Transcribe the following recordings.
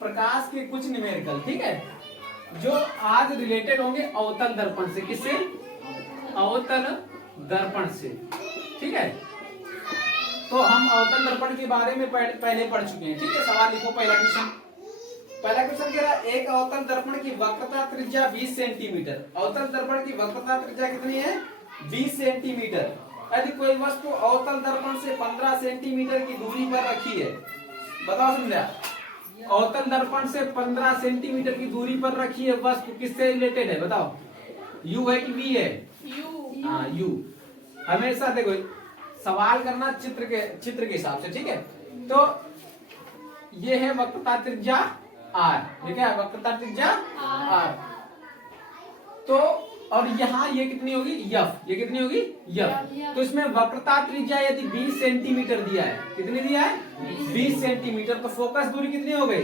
प्रकाश के कुछ न्यूमेरिकल, ठीक है, जो आज रिलेटेड होंगे अवतल दर्पण से। किससे? अवतल दर्पण से, ठीक है। तो हम अवतल दर्पण के बारे में पहले पढ़ चुके हैं, ठीक है। सवाल लिखो, पहला क्वेश्चन। पहला क्वेश्चन कह रहा है एक अवतल दर्पण की वक्रता त्रिज्या 20 सेंटीमीटर। अवतल दर्पण की वक्रता त्रिज्या कितनी है? 20 सेंटीमीटर। यदि कोई वस्तु अवतल दर्पण से 15 सेंटीमीटर की दूरी पर रखी है, बताओ समझा। अवतल दर्पण से 15 सेंटीमीटर की दूरी पर रखी है वस्तु, किससे रिलेटेड है बताओ? यू है कि वी है? हाँ यू। हमेशा देखो सवाल करना चित्र के हिसाब से, ठीक है। तो ये है वक्रता त्रिज्या आर, ठीक है, वक्रता त्रिज्या आर। तो और यहाँ ये कितनी होगी? यफ। ये कितनी होगी? यफ। तो इसमें वक्रता त्रिज्या यदि 20 सेंटीमीटर दिया है, कितनी दिया है? 20 सेंटीमीटर। तो फोकस दूरी कितनी हो गई?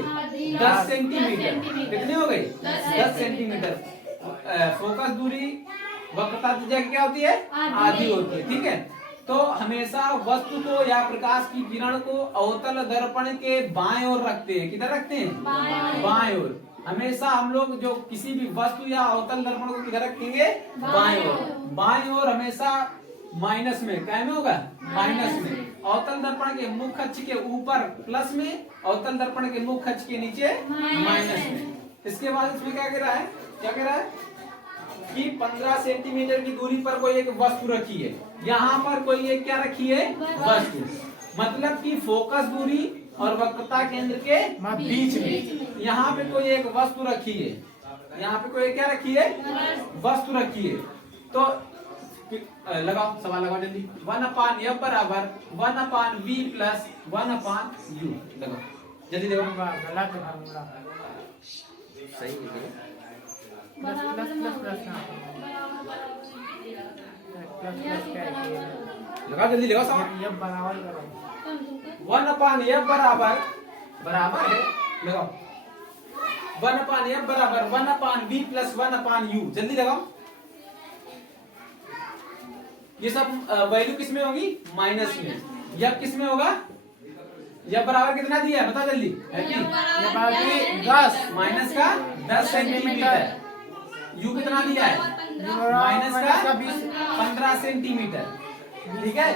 10 सेंटीमीटर। कितनी हो गई? 10 सेंटीमीटर। फोकस दूरी वक्रता त्रिज्या की क्या होती है? आधी होती है, ठीक है। तो हमेशा वस्तु को या प्रकाश की किरण को अवतल दर्पण के बाएं ओर रखते हैं। किधर रखते हैं? बाएं ओर। हमेशा हम लोग जो किसी भी वस्तु या अवतल दर्पण को किधर रखेंगे? बाएं ओर। बाएं ओर हमेशा माइनस में, क्या में होगा? माइनस में। अवतल दर्पण के मुख्य अक्ष के ऊपर प्लस में, अवतल दर्पण के मुख्य अक्ष के नीचे माइनस में। इसके बाद इसमें क्या कह रहा है? क्या कह रहा है कि 15 सेंटीमीटर की दूरी पर कोई एक वस्तु रखी है। यहाँ पर कोई एक क्या रखी है? वस्तु। मतलब कि फोकस दूरी और वक्रता केंद्र के बीच में यहाँ पे कोई एक वस्तु रखी है। यहाँ पे कोई क्या रखी है? वस्तु रखी है। तो लगाओ, सवाल लगाओ जल्दी। 1/f बराबर 1/v प्लस 1/u। लगाओ जल्दी, देखो सही है। लगा जल्दी, लगाओ सवाल। 1/f बराबर है, लगाओ 1/f बराबर 1/v प्लस 1/u। जल्दी लगाओ। ये सब वैल्यू किस में होगी? माइनस में। यह किस में होगा? यह बराबर कितना दिया है बता जल्दी? 10 माइनस का 10 सेंटीमीटर। यू कितना दिया है? माइनस का 15 सेंटीमीटर, ठीक है।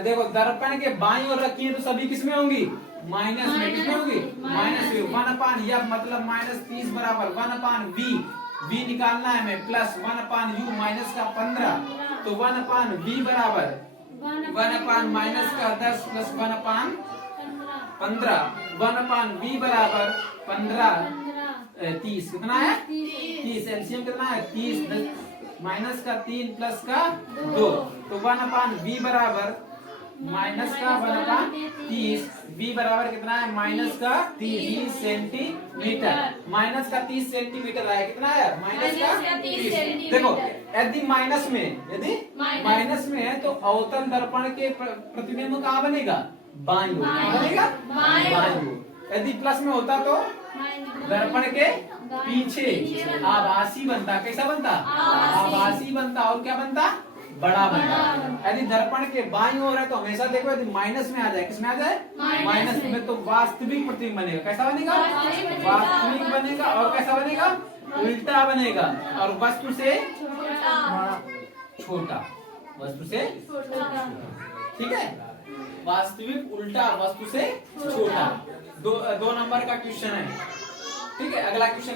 देखो दर्पण के बाईं ओर रखी है तो सभी किसमें होंगी? माइनस में। किसमें होंगी? माइनस में। 1/f मतलब -30 बराबर 1/v। v निकालना है हमें, प्लस 1/u माइनस का 15। तो 1/v बराबर 1/ माइनस का 10 प्लस 1/15। 1/v बराबर 15 30। कितना है? 30। एलसीएम कितना है? 30 माइनस का 3 प्लस का 2। तो 1/v बराबर माइनस का 1/30। v बराबर कितना है? माइनस का 30 सेंटीमीटर। माइनस का 30 सेंटीमीटर आया। कितना है? माइनस का 30। देखो यदि माइनस में है तो अवतल दर्पण के प्रतिबिंब कहाँ बनेगा? बाईं ओर। बनेगा बाईं ओर। यदि प्लस में होता तो दर्पण के पीछे आभासी बनता। कैसा बनता? आभासी बनता। और क्या बनता? बड़ा बनता। यदि दर्पण के बाईं ओर है तो हमेशा देखो यदि माइनस में आ जाए, किसमें आ जाए? माइनस में, तो वास्तविक प्रतिबिंब बनेगा। कैसा बनेगा? वास्तविक बनेगा। और कैसा बनेगा? उल्टा बनेगा। और वस्तु से छोटा। वस्तु से छोटा, ठीक है। वास्तविक उल्टा, वस्तु से छोटा। 2 नंबर का क्वेश्चन है, ठीक है। अगला क्वेश्चन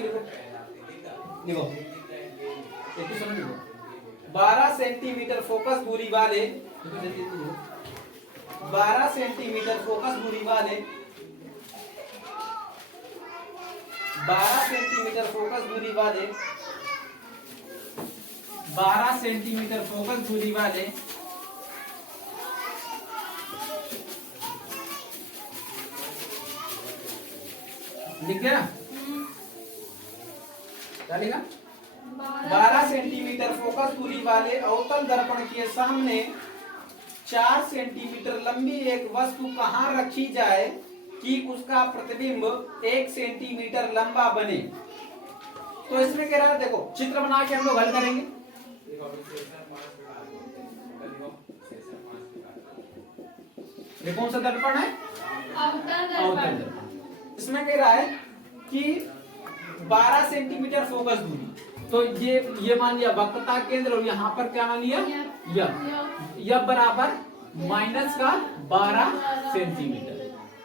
लिखो। 12 सेंटीमीटर फोकस दूरी वाले 12 सेंटीमीटर फोकस दूरी वाले 12 सेंटीमीटर फोकस दूरी वाले 12 सेंटीमीटर फोकस दूरी वाले लिख दिया ना? क्या लिखा? 12 सेंटीमीटर फोकस दूरी वाले अवतल दर्पण के सामने 4 सेंटीमीटर लंबी एक वस्तु कहाँ रखी जाए कि उसका प्रतिबिंब 1 सेंटीमीटर लंबा बने। तो इसमें कह रहा है, देखो चित्र बना के हम लोग हल करेंगे। ये कौन सा दर्पण है? अवतल दर्पण। इसमें कह रहा है कि 12 सेंटीमीटर फोकस दूरी। तो ये मान लिया वक्रता केंद्र, और यहाँ पर क्या मान लिया, यह बराबर माइनस का 12 सेंटीमीटर।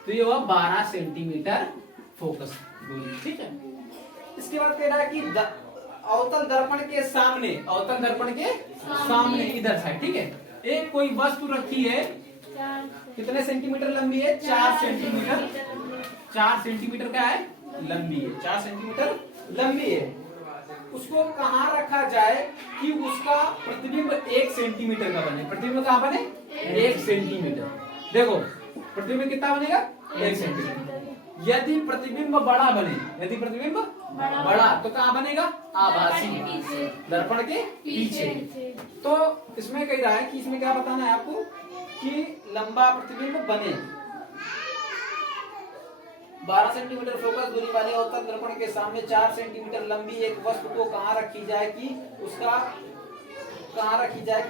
तो ये हुआ 12 सेंटीमीटर फोकस दूरी, ठीक है। इसके बाद कह रहा है कि अवतल दर्पण के सामने, अवतल दर्पण के सामने इधर साइड, ठीक है, एक कोई वस्तु रखी है, कितने सेंटीमीटर लंबी है, 4 सेंटीमीटर, 4 सेंटीमीटर का है लंबी है, 4 सेंटीमीटर लंबी है। उसको कहाँ रखा जाए कि उसका प्रतिबिंब 1 सेंटीमीटर का बने। प्रतिबिंब कहाँ बने, 1 सेंटीमीटर। देखो प्रतिबिंब कितना बनेगा, 1 सेंटीमीटर। यदि प्रतिबिंब बड़ा बने, यदि प्रतिबिंब बड़ा तो कहाँ बनेगा, आभासी, दर्पण के पीछे। तो इसमें कह रहा है कि इसमें क्या बताना है आपको कि लंबा प्रतिबिंब बने। 12 सेंटीमीटर फोकस दूरी वाले अवतल दर्पण के सामने 4 सेंटीमीटर लंबी एक वस्तु को कहाँ रखी जाए कि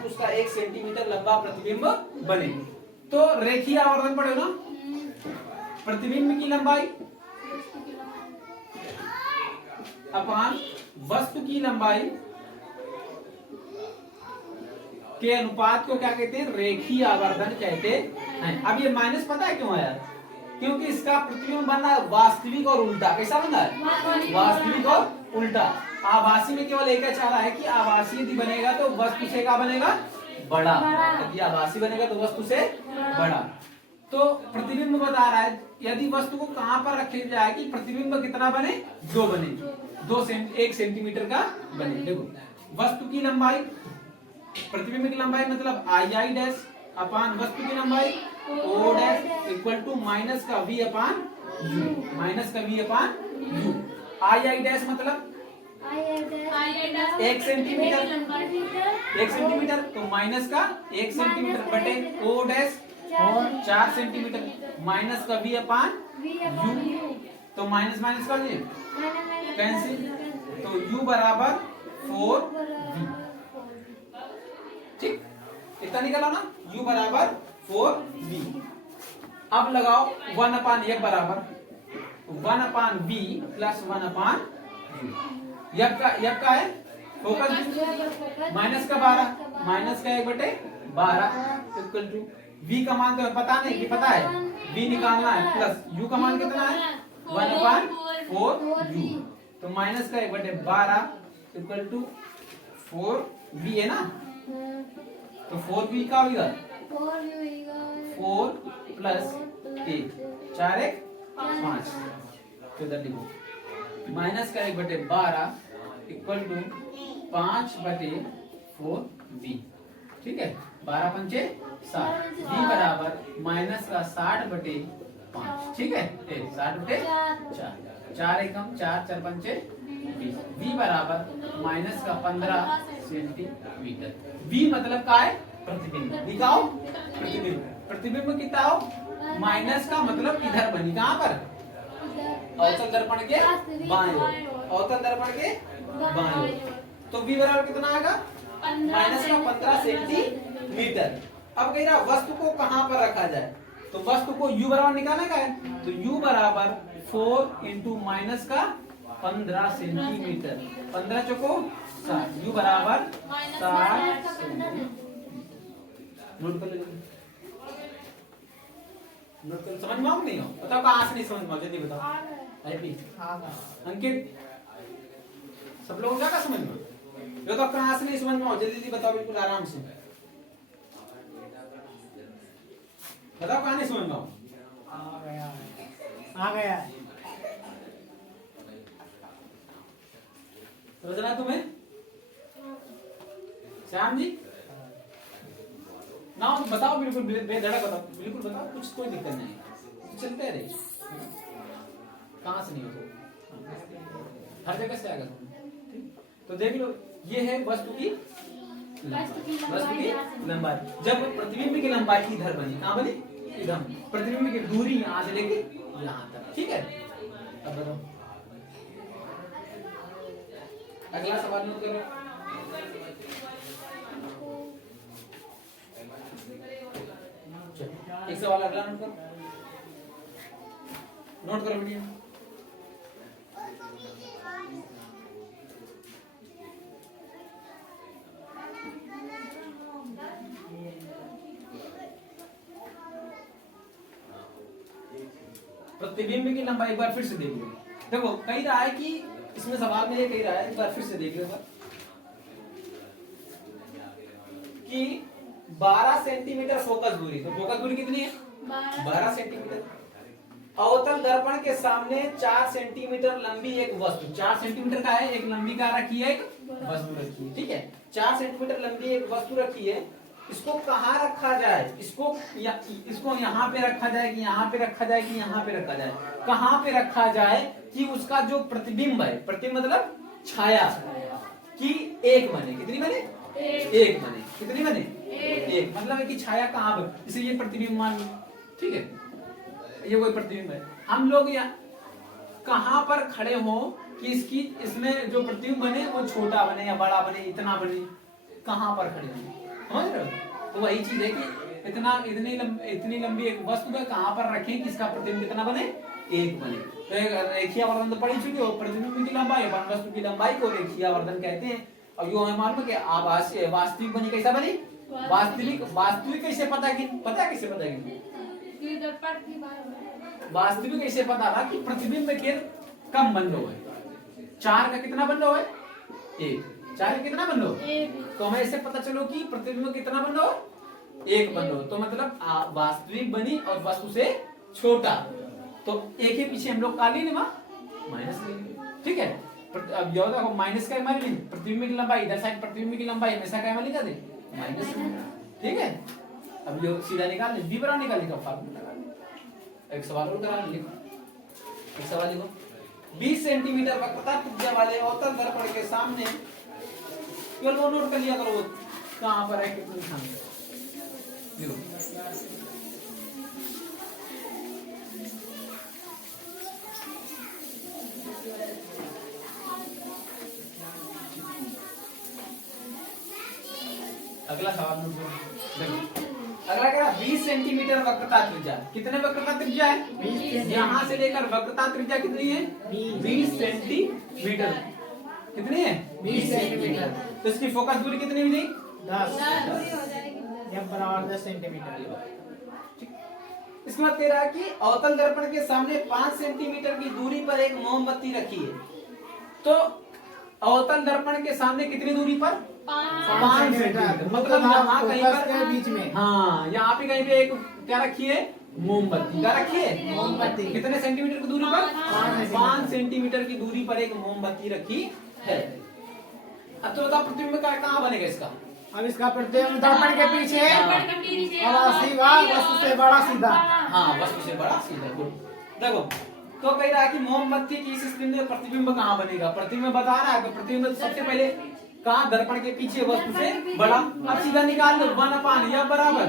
उसका 1 सेंटीमीटर लंबा प्रतिबिंब बने। तो रेखीय आवर्धन पड़ेगा, प्रतिबिंब की लंबाई अपान वस्तु की लंबाई के अनुपात को क्या कहते हैं, रेखीय आवर्धन कहते हैं। अब ये माइनस पता है क्यों आया, क्योंकि इसका प्रतिबिंब बनना है वास्तविक और उल्टा। कैसा बनना है, वास्तविक और उल्टा। आभासी में केवल एक चाह रहा है कि आभासी यदि बनेगा तो वस्तु से क्या बनेगा, बड़ा। यदि आभासी बनेगा तो वस्तु से बड़ा। तो प्रतिबिंब बता रहा है यदि वस्तु को कहां पर रखे जाए कि प्रतिबिंब कितना बने, 2 बने, 1 सेंटीमीटर का बने। देखो वस्तु की लंबाई, प्रतिबिंब की लंबाई मतलब आई डैश अपान वस्तु की लंबाई O dash equal to minus का v अपान यू, माइनस का v upon u. I dash मतलब 1 सेंटीमीटर, 1 सेंटीमीटर तो माइनस का 1 सेंटीमीटर बटे ओ डैश और 4 सेंटीमीटर माइनस का v अपान यू। तो माइनस माइनस कर दिए कैंसिल, तो u बराबर 4v, ठीक, इतना निकला ना, u बराबर 4v। अब लगाओ 1 अपान एक बराबर 1 अपान v प्लस 1 अपान यू। यब का है फोकस माइनस का 12, माइनस का 1 बटे 12 इक्वल टू v का मान तो पता नहीं कि पता है, v निकालना है, प्लस u का मान कितना है 1 अपान 4u। तो माइनस का 1 बटे 12 इक्वल टू 4v है ना, तो 4v का होगा 4 प्लस 1, 4 1 5, तो इधर लिखो माइनस का 1 बटे 12 इक्वल टू 5 बटे 4v, ठीक है, 12 पंचे 60, v बराबर माइनस का 60 बटे 5, ठीक है, 60 बटे 4, 4 एकम 4 4 पंचे 20, v बराबर माइनस का 15 सेंटीमीटर। v मतलब का है प्रतिबिंब, दिखाओ प्रतिबिंब, प्रतिबिंब कितना हो माइनस का मतलब इधर बनी, कहां पर, अवतल दर्पण के बाएं ओर, अवतल दर्पण के बाएं ओर। तो v बराबर कितना आएगा, माइनस का 15 सेंटीमीटर। अब कह रहा वस्तु को कहां पर रखा जाए, तो वस्तु को u बराबर निकालने का है, तो u बराबर 4 इंटू माइनस का 15 सेंटीमीटर, 15 चौको 60, u बराबर 60 सेंटीमीटर। नोट कर लीजिए, नोट कर, समझ में आओ नहीं हो, बताओ कहां से नहीं समझ में, जल्दी बताओ। अंकित सब लोग क्या समझ में, बताओ कहां से नहीं समझ में आओ, जल्दी जल्दी बताओ, बिल्कुल आराम से बताओ कहां नहीं समझ में आओ। आ गया समझना तुम्हें, श्याम जी ना, तो बताओ बिल्कुल बेधड़क बताओ, बिल्कुल बताओ, कुछ कोई दिक्कत नहीं है, चलते रहे, कहां से नहीं हो तो हर जगह से आएगा, ठीक। तो देख लो ये है वस्तु की लंबाई। जब प्रतिबिंब की लंबाई इधर बनी, कहां बनी, इधर, प्रतिबिंब की दूरी यहां से लेके यहां तक, ठीक है। अब बताओ अगला सवाल नोट करो, एक सवाल अगला नोट करो। नोट करो बेटिया। प्रतिबिंब की लंबाई एक बार फिर से देख लो। देखो कही रहा है कि इसमें सवाल में ये कही रहा है, एक बार फिर से देख लो कि 12 सेंटीमीटर फोकस दूरी, तो फोकस दूरी कितनी है 12 सेंटीमीटर। अवतल दर्पण के सामने 4 सेंटीमीटर लंबी एक वस्तु, 4 सेंटीमीटर का है, एक लंबी का रखी है, एक वस्तु रखी है, ठीक है। 4 सेंटीमीटर लंबी एक वस्तु रखी है, इसको कहाँ रखा जाए, इसको यहाँ पे रखा जाए कि यहाँ पे रखा जाए कि यहाँ पे रखा जाए, कहाँ पे रखा जाए कि उसका जो प्रतिबिंब है, प्रतिबिंब मतलब छाया कि एक बने, कितनी बने एक बने, कितनी बने एक, मतलब है कि छाया कहाँ पर, इसे ये प्रतिबिंब मान लो, ठीक है, ये कोई प्रतिबिंब है। हम लोग यहाँ कहाँ पर खड़े हो कि इसकी इसमें जो प्रतिबिंब बने वो छोटा बने या बड़ा बने, इतना बने, कहाँ पर खड़े हो, समझ रहे हो। तो वही चीज है कि इतनी लंबी एक वस्तु को कहाँ पर रखें कि इसका प्रतिबिंब कितना बने एक बने। तो एक रेखीय आवर्धन तो पढ़ी चुकी हो, प्रतिबिंब की लंबाई वस्तु की लंबाई को रेखीय आवर्धन कहते हैं। अब यो हमें मालूम है कि आभासी वास्तविक बनी, कैसा बनी वास्तविक कैसे पता कि कैसे पता कि वास्तविक कैसे पता था कि प्रतिबिंब के कम बंद हो है, 4 का कितना बंद हो है 1, 4 का कितना बंद हो, तो हमें ऐसे पता चलो कि प्रतिबिंब कितना बंद हो 1 बंद हो, तो मतलब वास्तविक बनी और वस्तु से छोटा, तो एक के पीछे हम लोग का लेंगे माइनस लेंगे, ठीक है। अब ये देखो माइनस का मान लेंगे, प्रतिबिंब की लंबाई इधर साइड प्रतिबिंब की लंबाई हमेशा क्या मान ली जाती माइनस, ठीक है। अब ये सीधा निकाल ले, बी बराबर निकाल लेगा फार्मूला लगा ले। एक सवाल और करा लिखो, एक सवाल लिखो, 20 सेंटीमीटर वक्रता त्रिज्या वाले अवतल दर्पण के सामने, केवल वो नोट कर लिया करो वो कहां पर है, कितनी सामने लिखो। अगला सवाल देखो, अगला क्या 20 सेंटीमीटर वक्रता त्रिज्या, कितने वक्रता त्रिज्या है, यहाँ से लेकर वक्रता त्रिज्या कितनी है 20 सेंटीमीटर, कितनी है 20 सेंटीमीटर, तो इसकी फोकस दूरी कितनी हुई 10 बराबर 10 सेंटीमीटर। इसके बाद तेरा है कि अवतल दर्पण के सामने 5 सेंटीमीटर की दूरी पर एक मोमबत्ती रखी है, तो अवतल दर्पण के सामने कितनी दूरी पर 5 सेंटीमीटर, मतलब यहाँ कहीं पर बीच में, हाँ यहाँ पे कहीं पे एक क्या रखी है मोमबत्ती, क्या रखी है मोमबत्ती, कितने सेंटीमीटर की दूरी पर 5 सेंटीमीटर की दूरी पर एक मोमबत्ती रखी है। अब तो बताओ प्रतिबिंब का कहाँ बनेगा इसका, अब इसका प्रतिबिंब दर्पण के पीछे वस्तु से बड़ा सीधा, हाँ वस्तु से बड़ा सीधा। देखो तो कह रहा है कि मोमबत्ती की इस स्थिति में प्रतिबिंब कहाँ बनेगा, प्रतिबिंब बता रहा है, प्रतिबिंब सबसे पहले कहाँ दर्पण के पीछे वस्तु से बड़ा। अब सीधा निकाल लो 1/, या बराबर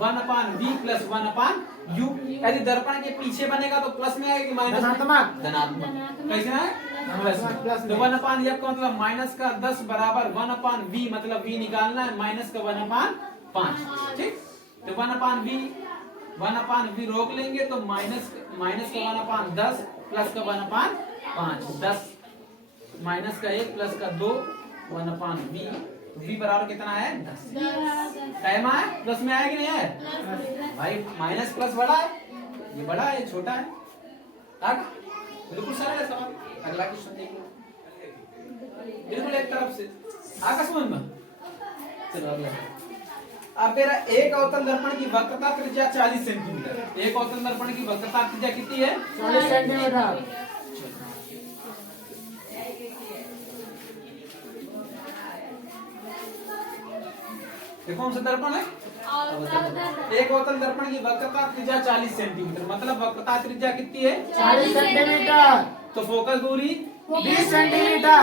1/v प्लस 1/u, यदि दर्पण के पीछे बनेगा तो प्लस में आएगा कि माइनस, धनात्मक, कैसे है प्लस, तो 1/f का मतलब माइनस का 10 बराबर 1/v, मतलब v निकालना है माइनस का 1/5, ठीक। तो 1/v रोक लेंगे तो माइनस का 1/10 प्लस का 1/5, 10 माइनस का 1 प्लस का 2 1/v, तो v बराबर कितना है 10, टाइम है प्लस में आया कि नहीं है भाई, माइनस प्लस बड़ा है, ये बड़ा है ये छोटा है, बिल्कुल सरल है सवाल। अगला क्वेश्चन देख लो, बिल्कुल एक तरफ से आगे समझ में, चलो अगला। अब मेरा एक अवतल दर्पण की वक्रता त्रिज्या 40 सेंटीमीटर, एक अवतल दर्पण की वक्रता त्रिज्या कितनी है 40 सेंटीमीटर। देखो हमसे दर्पण है, एक अवतल दर्पण की वक्रता त्रिज्या 40 सेंटीमीटर, मतलब वक्रता त्रिज्या कितनी है 40 सेंटीमीटर, तो फोकस दूरी 20 सेंटीमीटर।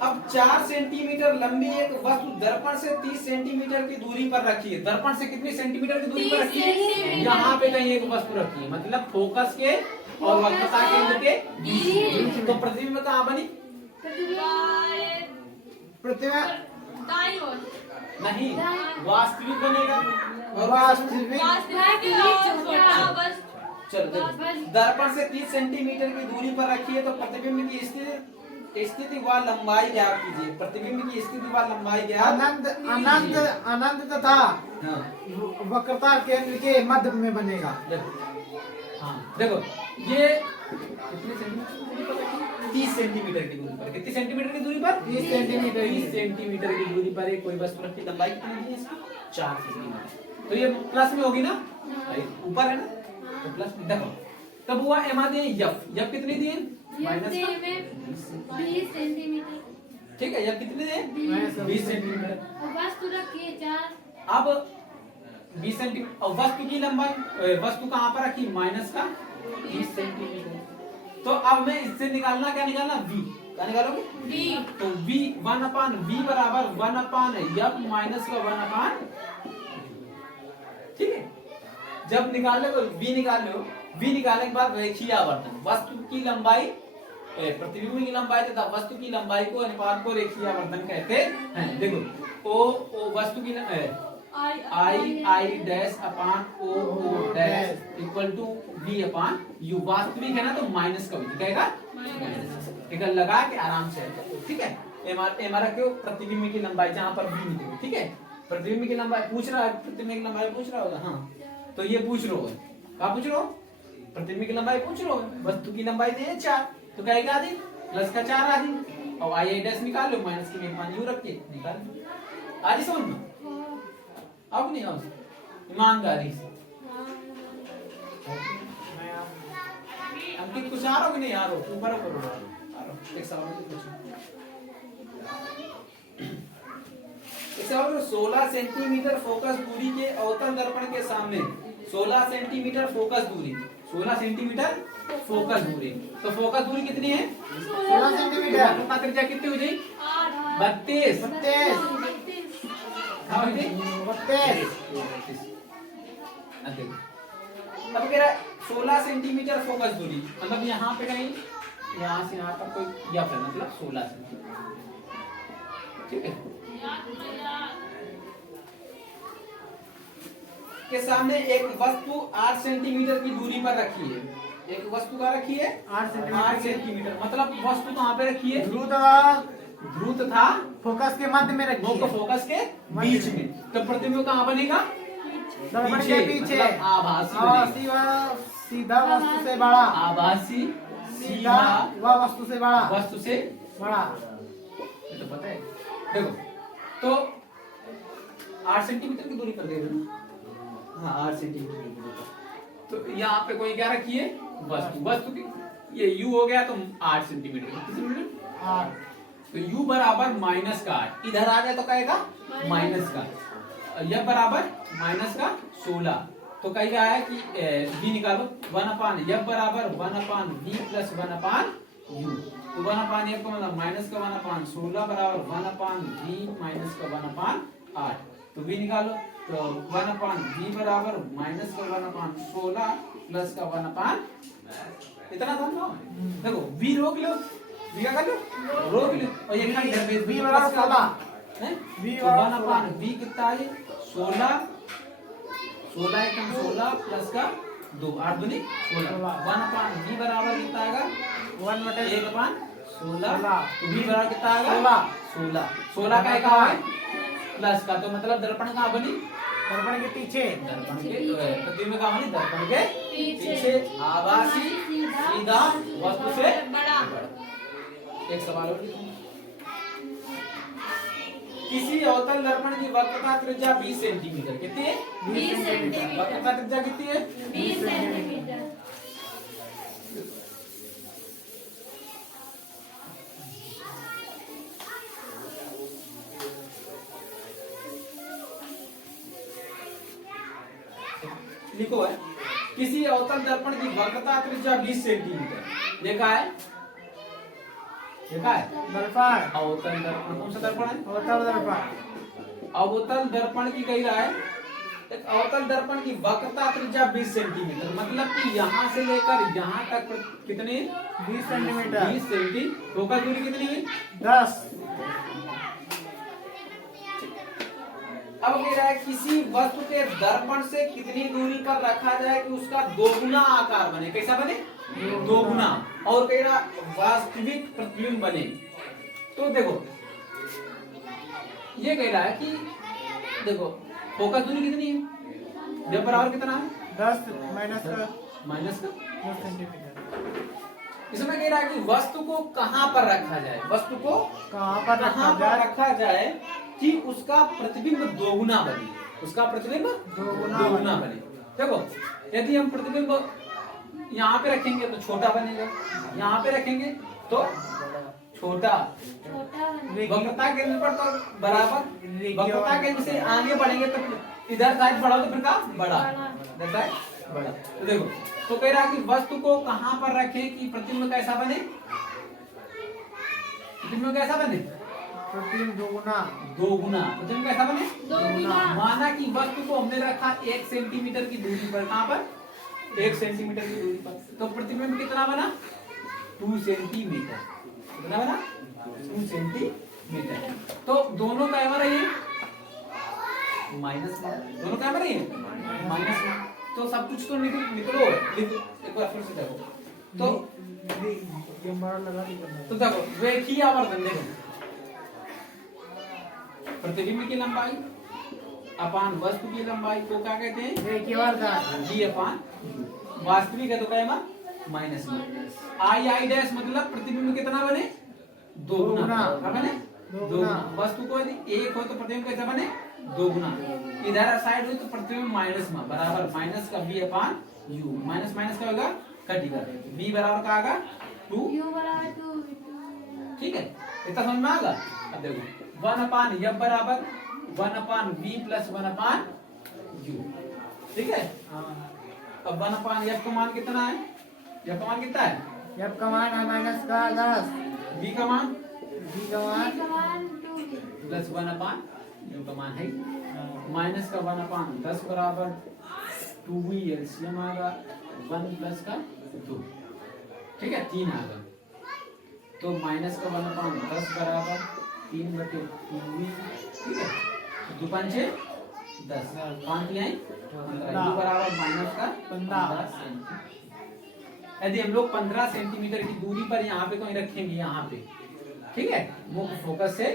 अब 4 सेंटीमीटर लंबी एक वस्तु दर्पण से 30 सेंटीमीटर की दूरी पर रखी है, दर्पण से कितनी सेंटीमीटर की दूरी पर रखी है, यहाँ पे कहीं एक वस्तु रखी है, मतलब फोकस के और वक्रता केंद्र के बीच, तो प्रतिबिंब कहाँ बनी, प्रतिबिंब नहीं वास्तविक बनेगा, चलो देखो, दर्पण से 30 सेंटीमीटर की दूरी पर रखिए तो प्रतिबिंब की स्थिति व लंबाई ज्ञात कीजिए। प्रतिबिंब की स्थिति व लंबाई ज्ञात। अनंत तथा वक्रता केंद्र के मध्य में बनेगा। हाँ देखो, ये कितने सेंटीमीटर, 30 सेंटीमीटर की दूरी पर, कितनी सेंटीमीटर की दूरी पर, 30 सेंटीमीटर 30 सेंटीमीटर की दूरी पर एक कोई वस्तु रखी, लंबाई कितनी है इसकी, 4 सेंटीमीटर। तो ये प्लस में होगी ना, ऊपर है ना, तो प्लस में। देखो तब हुआ एमा दिए यफ, यफ कितनी दिए, माइनस 20 सेंटीमीटर। ठीक है, यफ कितनी दिए, 20 सेंटीमीटर। वस्तु रखिए 4। अब 20 सेंटीमीटर, और वस्तु की लंबाई, वस्तु कहाँ पर रखी, माइनस का 20 सेंटीमीटर। तो अब मैं इससे निकालना, क्या निकालना, v, क्या निकालोगे, v। तो v 1/v बराबर 1/f माइनस का 1/, ठीक है। जब निकाल लो v निकाल लो, v निकालने के बाद रेखीय आवर्तन, वस्तु की लंबाई, प्रतिबिंब की लंबाई तथा वस्तु की लंबाई को अनुपात को रेखीय आवर्तन कहते हैं। देखो o वस्तु की I dash upon o dash equal to v upon u। वास्तविक है ना तो माइनस का दिखाएगा, टिकल लगा के आराम से, ठीक है। हमारा क्यों, प्रतिबिंब की लंबाई जहां पर v निकली, ठीक है। प्रतिबिंब की लंबाई पूछ रहा है, प्रतिबिंब की लंबाई पूछ रहा होगा, हाँ तो ये पूछ लो, क्या पूछ लो, प्रतिबिंब की लंबाई पूछ लो। वस्तु की लंबाई दे 4, तो क्या आदि प्लस का 4 आदि, और आई डैश निकाल लो, माइनस की मेजबान यू रख के निकाल लो। आज समझ में अब नहीं आओ ईमानदारी से, अंकित कुछ आ रहा हो कि नहीं आ रहा हो, ऊपर करो आ रहा। एक सवाल पूछो, एक सवाल, 16 सेंटीमीटर फोकस दूरी के अवतल दर्पण के सामने, 16 सेंटीमीटर फोकस दूरी, 16 सेंटीमीटर फोकस दूरी, तो फोकस दूरी कितनी है, 16 सेंटीमीटर। वक्रता त्रिज्या कितनी हो जाएगी, 32। 32। अब कह रहा है 16 सेंटीमीटर फोकस दूरी, मतलब यहाँ पे कहीं, यहाँ से यहाँ तक कोई यह मतलब 16 सेंटीमीटर, ठीक है। के सामने एक वस्तु 8 सेंटीमीटर की दूरी पर रखी है, एक वस्तु का रखी है 8 सेंटीमीटर, मतलब वस्तु कहाँ पे रखी है, ध्रुव तथा फोकस के मध्य में रखिए, वो को फोकस के बीच में, तो प्रतिबिंब कहाँ बनेगा, दर्पण के पीछे, मतलब आभासी सीधा वस्तु से बड़ा, आभासी सीधा व वस्तु से बड़ा, वस्तु से बड़ा, ये तो पता है। देखो तो 8 सेंटीमीटर की दूरी पर दे दो, हाँ 8 सेंटीमीटर की दूरी पर, तो यहाँ पे कोई क्या रखी है, वस्तु की, ये u हो गया तो 8 सेंटीमीटर, 8, तो u बराबर माइनस का 8, इधर आ गया तो कहेगा माइनस का, यह बराबर माइनस का 16, तो कहेगा है कि v निकालो, 1/f बराबर 1/v प्लस 1/u, तो 1/f का मतलब माइनस का 1/16 बराबर 1/v माइनस का 1/8, तो v निकालो, तो 1/v बराबर माइनस का 1/16 प्लस का 1/, इतना था ना। देखो v रोक लो, v क्या कर लो, रोक लो, और ये इधर भेज v बराबर 16 है, v तो 1/v कितना है, 16 एकम 16 प्लस का 2, 8 दूनी 16, 1/v बराबर कितना आएगा, 1/16, तो v बराबर कितना आएगा, 16 का एक है प्लस का, तो मतलब दर्पण कहाँ बनी, दर्पण के पीछे, दर्पण के प्रतिबिंब कहाँ बनी, दर्पण के पीछे, आभासी सीधा वस्तु से बड़ा। एक सवाल और लिखो, किसी अवतल दर्पण की वक्रता त्रिज्या 20 सेंटीमीटर, कितनी है, 20 सेंटीमीटर, वक्रता त्रिज्या कितनी है, 20 सेंटीमीटर। लिखो है, किसी अवतल दर्पण की वक्रता त्रिज्या 20 सेंटीमीटर, देखा है, देखा है, दर्पण, अवतल दर्पण कौन सा दर्पण है, अवतल दर्पण, अवतल दर्पण की कही रहा है, एक अवतल दर्पण की वक्रता त्रिज्या 20 सेंटीमीटर, मतलब कि यहाँ से लेकर यहाँ तक कितनी, 20 सेंटीमीटर, 20 सेंटी, फोकस दूरी कितनी हुई, 10। अब कह रहा है किसी वस्तु के दर्पण से कितनी दूरी पर रखा जाए कि उसका दोगुना आकार बने। कैसा बने? दोगुना। और कह रहा वास्तविक प्रतिबिंब बने। तो देखो ये कह रहा है कि देखो फोकस दूरी कितनी है, जब बराबर कितना है 10 माइनस का 10 सेंटीमीटर। इसमें कह रहा है कि वस्तु को कहां पर रखा जाए, वस्तु को कहाँ पर रखा जाए कि उसका प्रतिबिंब दोगुना बने, उसका प्रतिबिंब दोगुना बने। देखो यदि हम प्रतिबिंब यहाँ पे रखेंगे तो छोटा बनेगा, यहाँ पे रखेंगे तो छोटा, वक्रता केंद्र पर तो बराबर, वक्रता केंद्र से आगे बढ़ेंगे तो इधर साइड बढ़ा तो फिर का बड़ा, इधर साइड बड़ा। तो देखो तो कह रहा है कि वस्तु को कहां पर रखें कि प्रतिबिंब कैसा बने, प्रतिबिंब कैसा बने, प्रतिबिंब दोगुना प्रतिबिंब कैसा बने दोगुना। माना कि वस्तु को हमने रखा 1 सेंटीमीटर की दूरी पर, कहां पर 1 सेंटीमीटर की दूरी पर, तो प्रतिबिंब कितना बना 2 सेंटीमीटर, कितना बना 2 सेंटीमीटर। तो दोनों का एवं रही माइनस में, दोनों का एवं रही माइनस में। तो सब कुछ तो निकलो एक बार फिर से देखो तो देखो रेखीय आवर्धन, देखो प्रतिबिंब की लंबाई अपान वस्तु की लंबाई को क्या कहते हैं रेखीय आवर्धन, जी अपान वास्तविक है तो क्या माइनस में। आई डैश मतलब प्रतिबिंब कितना बने दोगुना, क्या बने दोगुना। वस्तु को यदि 1 हो तो प्रतिबिंब कैसा बने दोगुना, इधर साइड हो तो प्रतिबिंब माइनस में, बराबर माइनस का v upon u, minus minus का होगा कटेगा, बी बराबर का आएगा 2, यू बराबर 2, ठीक है इतना समझ में आएगा। अब देखो 1 अपान एफ बराबर 1 अपान बी प्लस 1 अपान यू, ठीक है। अब 1 अपान एफ का मान कितना है, एफ का मान कितना है, एफ का मान है माइनस का 10, बी का मान बी का मान 2 प्लस 1 अपान यू का मान है माइनस का 1 अपान 10 बराबर 2b एलसीएम आएगा 1 प्लस का 2, ठीक है 3 आएगा। तो माइनस का 1 अपान 10 बराबर 3/2b, ठीक है 2 पंचे 10, 5 ले आए बराबर माइनस का 15 सेंटीमीटर। यदि हम लोग 15 सेंटीमीटर की दूरी पर यहाँ पे कहीं रखेंगे, यहाँ पे ठीक है मुख्य फोकस से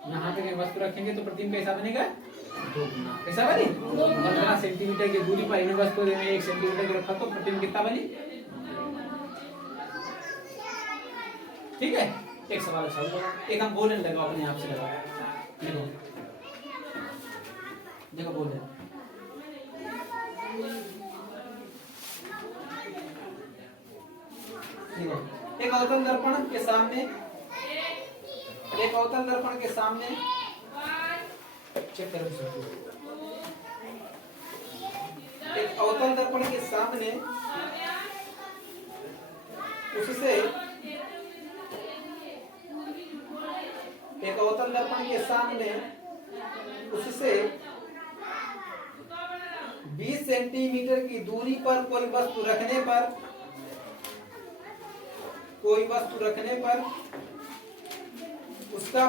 यहाँ पे वस्तु रखेंगे तो प्रतिबिंब कैसा बनेगा दोगुना, कैसा बने 15 सेंटीमीटर की दूरी पर वस्तु 1 सेंटीमीटर की रखा तो प्रतिबिंब कितना बनी, ठीक है। एक सवाल सॉल्व करो, एक हम बोलने लगा अपने आप से लगा, देखो देखो बोल एक अवतल दर्पण के सामने, एक अवतल दर्पण के सामने चेक करो, एक अवतल दर्पण के सामने उससे, एक अवतल दर्पण के सामने उससे 20 सेंटीमीटर की दूरी पर कोई वस्तु रखने पर, कोई वस्तु रखने पर उसका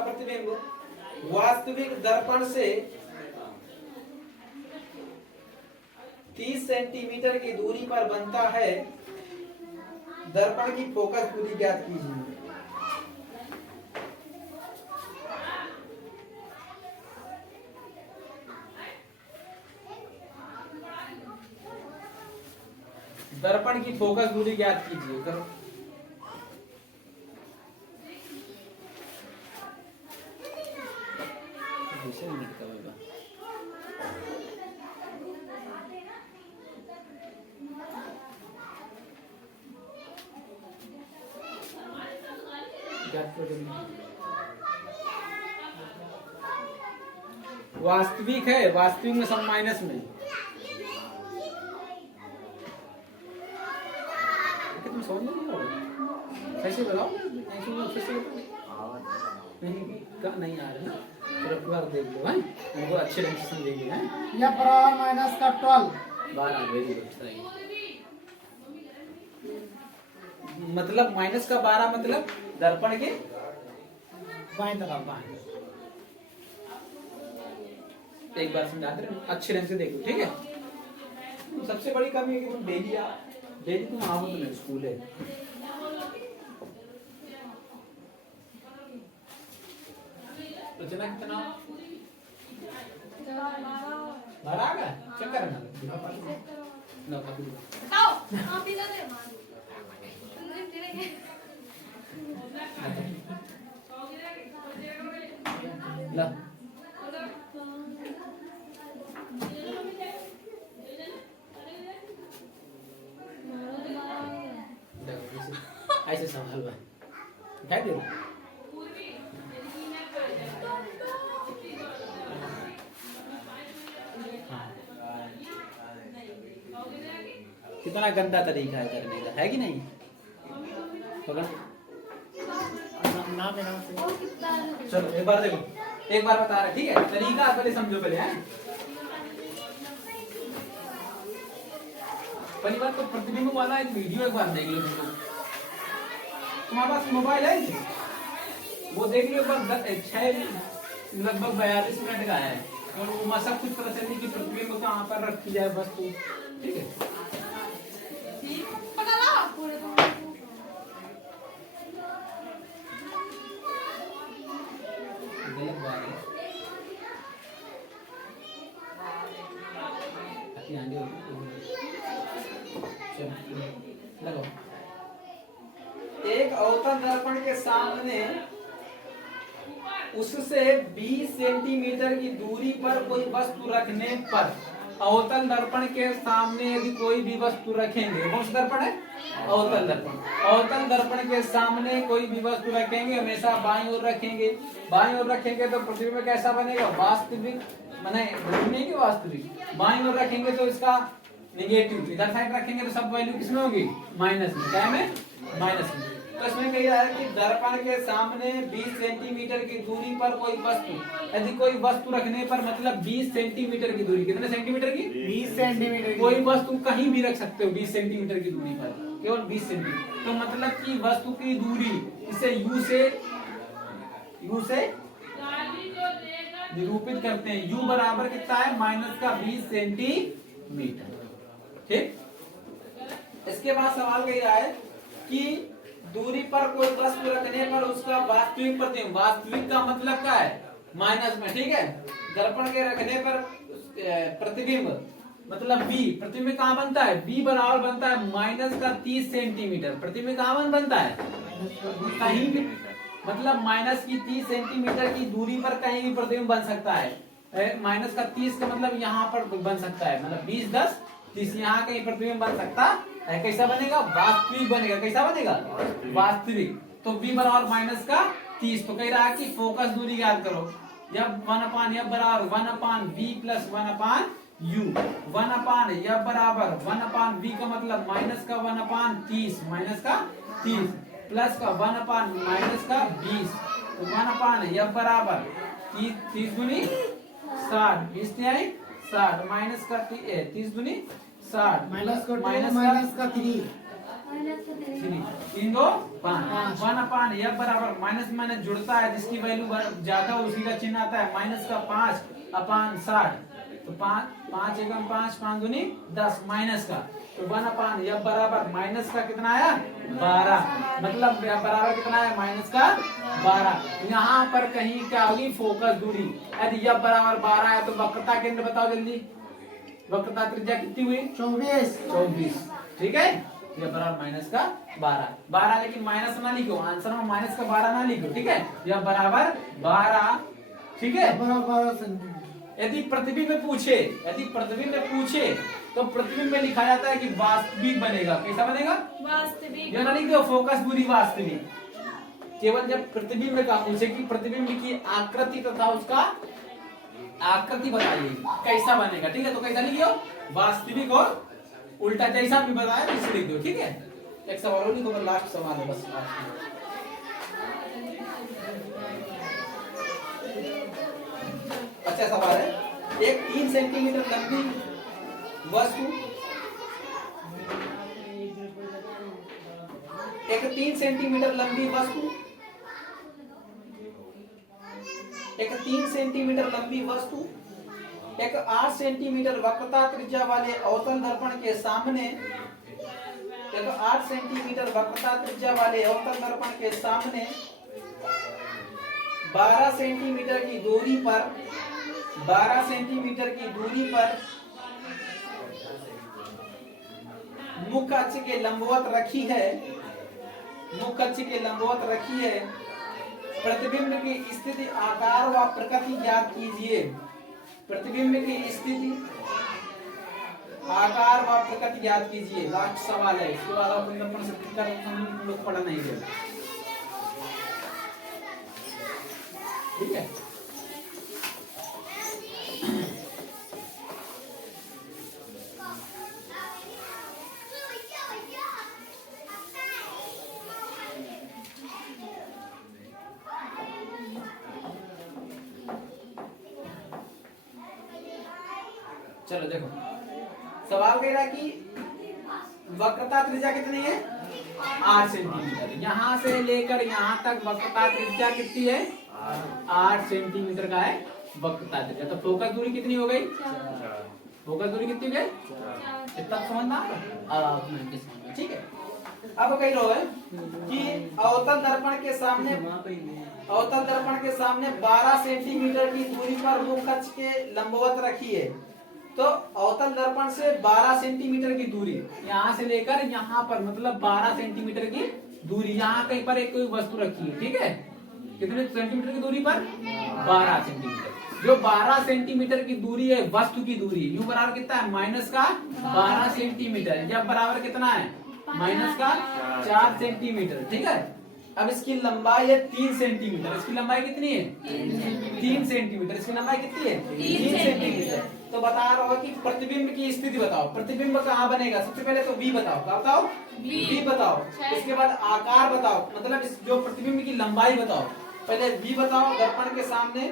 प्रतिबिंब वास्तविक दर्पण से 30 सेंटीमीटर की दूरी पर बनता है। दर्पण की फोकस दूरी ज्ञात कीजिए। दर्पण की फोकस दूरी ज्ञात कीजिए, करो। वास्तविक है, वास्तविक में सब माइनस में, तुम समझ नहीं कैसे बताओ, नहीं आ रहा ना, देख लो भाई, उनको अच्छे ढंग से समझेंगे हैं। या बराबर माइनस का 12, 12 वेरी गुड सही। मतलब -12 मतलब दर्पण के बाएं तरफ बाएं। एक बार समझा दे रहे अच्छे ढंग से देखो, ठीक है। सबसे बड़ी कमी है कि तुम डेली तुम आओ तो नहीं स्कूल है। रचना कितना 12 आ गया, चेक करना ना कॉपी बताओ आप ही दे मार तेरे ला ऐसे संभाल भाई क्या दे रहा कितना गंदा तरीका है करने का, है कि नहीं? पकड़ ना मेरा से और कितना चलो एक बार देखो, एक बार बता रहा, ठीक है? तरीका पहले समझो पहले, है पहली बात तो प्रतिबिंब वाला एक वीडियो एक बार देख लो। तुम्हारे पास मोबाइल है वो देख लो एक बार, 6 लगभग 42 मिनट का है और वो सब कुछ पता चलने की प्रतिबिंब कहाँ पर रखी जाए वस्तु, ठीक है? पकड़ा पूरे को गलत बात है। लगो एक अवतल दर्पण के सामने उससे 20 सेंटीमीटर की दूरी पर कोई वस्तु रखने पर, अवतल दर्पण के सामने यदि कोई भी वस्तु रखेंगे, कौन सा दर्पण है? अवतल दर्पण। अवतल दर्पण के सामने कोई भी वस्तु रखेंगे, हमेशा बाईं ओर रखेंगे। बाईं ओर रखेंगे तो प्रतिबिंब कैसा बनेगा? वास्तविक, माने नहीं कि वास्तविक। बाईं ओर रखेंगे तो इसका नेगेटिव, इधर साइड रखेंगे तो सब वैल्यू किसमें होगी? माइनस में। क्या में? माइनस में। तो इसमें कह रहा है कि दर्पण के सामने 20 सेंटीमीटर की दूरी पर कोई वस्तु, यदि कोई वस्तु रखने पर, मतलब 20 सेंटीमीटर की दूरी, कितने सेंटीमीटर की? 20 सेंटीमीटर की। कोई वस्तु कहीं भी रख सकते हो 20 सेंटीमीटर की दूरी पर, केवल 20 सेंटीमीटर। तो मतलब कि वस्तु की दूरी इसे u से निरूपित करते हैं। u बराबर कितना है? -20 सेंटीमीटर, ठीक। इसके बाद सवाल कह रहा है कि दूरी पर कोई वस्तु रखने पर उसका वास्तविक प्रतिबिंब, वास्तविक का मतलब क्या है? माइनस में, ठीक है। दर्पण के रखने पर प्रतिबिंब मतलब b, प्रतिबिंब कहाँ बनता है? b बराबर बनता है -30 सेंटीमीटर। प्रतिबिंब कहाँ बनता है? कहीं भी, मतलब -30 सेंटीमीटर की दूरी पर कहीं भी प्रतिबिंब बन सकता है। -30 का मतलब यहाँ पर बन सकता है, मतलब 20, 10, 30 यहाँ कहीं प्रतिबिंब बन सकता है। कैसा बनेगा? वास्तविक बनेगा। कैसा बनेगा? वास्तविक। तो b बराबर -30। तो कह रहा है कि फोकस दूरी याद करो, जब 1/f बराबर 1/v प्लस 1/u, 1/f बराबर 1/v का मतलब -1/30, -30 प्लस का 1/-20, तो 1/f बराबर 30 गुनी 60, 20 तिहाई 60, माइनस का 30 गुनी 60, माइनस का 3 3 2 5, 1/f बराबर माइनस माइनस जुड़ता है, जिसकी वैल्यू ज्यादा उसी का चिन्ह आता है, -5/60। तो 5 एकम 5, 5 दूनी 10, माइनस का, तो 1/f बराबर माइनस का कितना आया? 12, मतलब f बराबर कितना है? -12। यहाँ पर कहीं क्या होगी? फोकस दूरी। यदि f बराबर 12 है तो वक्रता केंद्र बताओ जल्दी। वक्रता त्रिज्या कितनी हुई? 24, ठीक है। f बराबर -12, लेकिन माइनस ना लिखो, आंसर में -12 ना लिखो, ठीक है। f बराबर 12, ठीक है। यदि प्रतिबिंब पूछे तो प्रतिबिंब में लिखा जाता है कि वास्तविक बनेगा। कैसा बनेगा? वास्तविक। जो ना लिख दो फोकस दूरी वास्तविक, केवल जब प्रतिबिंब का पूछे कि प्रतिबिंब की आकृति तथा उसका आकृति बताइए कैसा बनेगा, ठीक है। तो कैसा लिखियो? वास्तविक, और उल्टा जैसा भी बताया वैसे लिख दो, ठीक है। एक सवाल और लिखो, लास्ट सवाल है बस। अच्छा सवाल है, एक 3 सेंटीमीटर लंबी वस्तु 3 सेंटीमीटर लंबी वस्तु, एक 3 सेंटीमीटर लंबी वस्तु एक 8 सेंटीमीटर वक्रता त्रिज्या वाले अवतल दर्पण के सामने, एक 8 सेंटीमीटर वक्रता त्रिज्या वाले अवतल दर्पण के सामने 12 सेंटीमीटर की दूरी पर, 12 सेंटीमीटर की दूरी पर मुख्य अक्ष के लंबवत रखी है, मुख्य अक्ष के लंबवत रखी है। प्रतिबिंब की स्थिति, आकार व प्रकृति ज्ञात कीजिए। प्रतिबिंब की स्थिति, आकार व प्रकृति ज्ञात कीजिए। लास्ट सवाल है, इसके बाद अपन दर्पण शक्ति का हम लोग पढ़ा नहीं गए, ठीक है। चलो देखो, सवाल कह रहा है कि वक्रता त्रिज्या कितनी है? 8 सेंटीमीटर। यहां से लेकर यहां तक वक्रता त्रिज्या कितनी है? 8 सेंटीमीटर का है वक्रता त्रिज्या। तो फोकस दूरी कितनी हो गई? फोकस दूरी कितनी हो गई? इतना समझना, ठीक है। अब कह रहा है कि अवतल दर्पण के सामने, अवतल दर्पण के सामने 12 सेंटीमीटर की दूरी पर मुख्य अक्ष के लंबवत रखी है। तो अवतल दर्पण से 12 सेंटीमीटर की दूरी, यहाँ से लेकर यहाँ पर, मतलब 12 सेंटीमीटर की दूरी, यहाँ कहीं पर एक कोई वस्तु रखी है, ठीक है। कितने सेंटीमीटर की दूरी पर? 12 सेंटीमीटर। जो 12 सेंटीमीटर की दूरी है वस्तु की दूरी, यू बराबर कितना है? माइनस का 12 सेंटीमीटर। जब बराबर कितना है? माइनस का 4 सेंटीमीटर, ठीक है। अब इसकी लंबाई है 3 सेंटीमीटर। इसकी लंबाई कितनी है? 3 सेंटीमीटर। इसकी लंबाई कितनी है? 3 सेंटीमीटर। तो बता रहा हो कि प्रतिबिंब की स्थिति बताओ। प्रतिबिंब कहाँ बनेगा? सबसे पहले तो V बताओ। क्या बताओ? V बताओ। इसके बाद आकार बताओ, मतलब इस जो प्रतिबिंब की लंबाई बताओ। पहले V बताओ। दर्पण के सामने,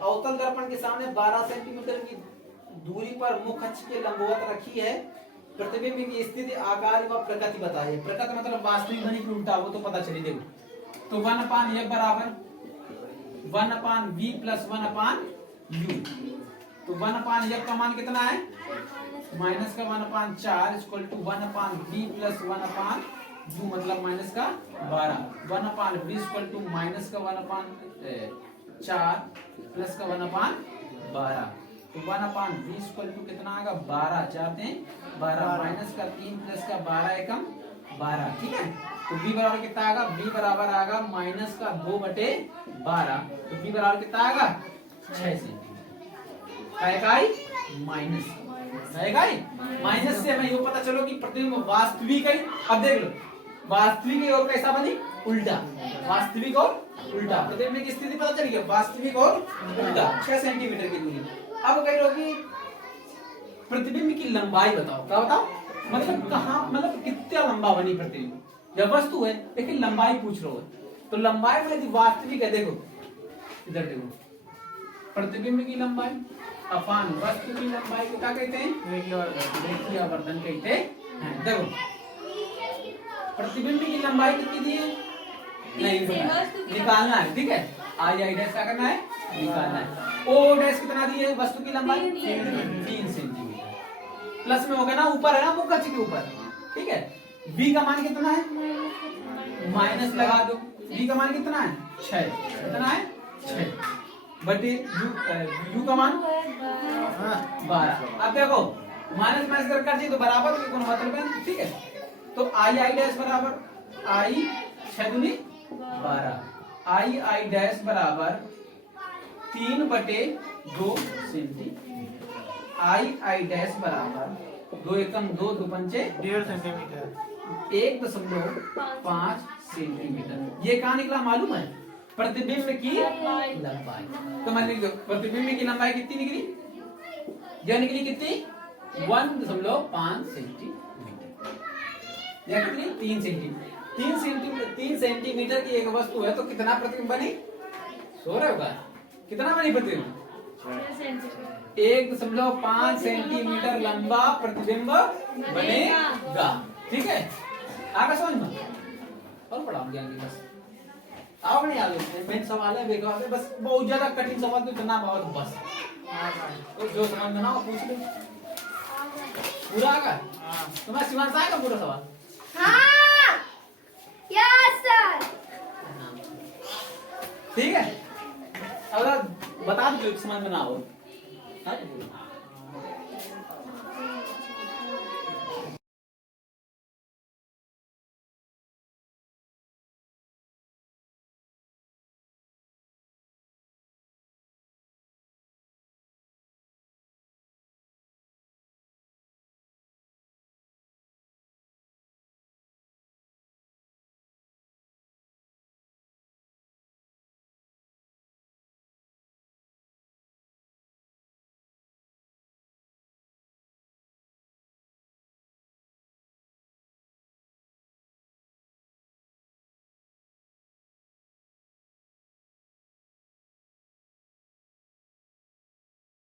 अवतल दर्पण के सामने 12 सेंटीमीटर की दूरी पर मुख्य अक्ष के लंबवत रखी है। प्रतिबिंब की स्थिति, आकार व प्रकृति बताइए। प्रकृति मतलब वास्तविक बनी कि उल्टा, वो तो पता चली। देखो, तो 1/f बराबर 1/v प्लस 1/u। तो 1/f का मान कितना है? माइनस का 1/4 equal to 1/v plus 1/u, मतलब माइनस का 12। 1/v इक्वल टू माइनस का 1/4 प्लस का 1/12। तो 1/v इक्वल टू कितना आएगा? 12। 4 × 12 माइनस का 3 प्लस का 12 एकम 12, ठीक है। तो v बराबर कितना आएगा? v बराबर आएगा माइनस का 2/12। तो v बराबर कितना आएगा? 6 सेंटीमीटर। माइनस से हमें ये पता चलो कि प्रतिबिंब वास्तविक है। अब देख लो, वास्तविक और कैसा बनी? उल्टा। वास्तविक और उल्टा। प्रतिबिंब की स्थिति पता चली, वास्तविक और उल्टा। 6 सेंटीमीटर की दूरी। अब कह लो कि प्रतिबिंब की लंबाई बताओ। क्या बताओ? मतलब कहाँ, मतलब कितना लंबा बनी प्रतिबिंब? जब वस्तु है लेकिन लंबाई पूछ रहे हो, तो लंबाई में यदि वास्तविक है, देखो इधर देखो, प्रतिबिंब की लंबाई अपान वस्तु की लंबाई को क्या कहते हैं? रेखीय आवर्धन कहते हैं। देखो, प्रतिबिंब की लंबाई कितनी दी है? नहीं निकालना है, ठीक है। आई डैश क्या करना है? निकालना है। ओ डैश कितना दी है? वस्तु की लंबाई 3 सेंटीमीटर। प्लस में होगा ना, ऊपर है ना, मुख्य अक्ष के ऊपर, ठीक है। v का मान कितना है? माइनस लगा दो। v का मान कितना है? 6। कितना है? 6 बटे u का मान 12। अब देखो, माइनस माइनस कर चाहिए तो बराबर के कोनो मतलब है, ठीक है। तो आई डैश बराबर आई 6 दूनी 12। आई डैश बराबर 3/2 सेंटीमीटर। आई डैश बराबर 2 एकम 2 2 पंचे 1.5 सेंटीमीटर, 1.5 सेंटीमीटर। ये कहाँ निकला मालूम है? प्रतिबिंब की लंबाई। तो मान लीजिए प्रतिबिंब की लंबाई कितनी निकली? यह निकली कितनी? 1.5 सेंटीमीटर। यह कितनी? 3 सेंटीमीटर। 3 सेंटीमीटर की एक वस्तु है, तो कितना प्रतिबिंब बनी? सो रहे होगा, कितना बनी प्रतिबिंब? 1.5 सेंटीमीटर लंबा प्रतिबिंब बनेगा, ठीक है। आगे समझ में और पढ़ाओ ज्ञान की बस आओ नहीं आगे मेन सवाल है बेकार है बस बहुत ज्यादा कठिन सवाल तो इतना बहुत बस तो जो समझ में ना हो पूछ लो पूरा आगा तुम्हारा सीमांत आएगा पूरा सवाल हाँ यस सर ठीक है अगर बता दो समझ में ना हो हाँ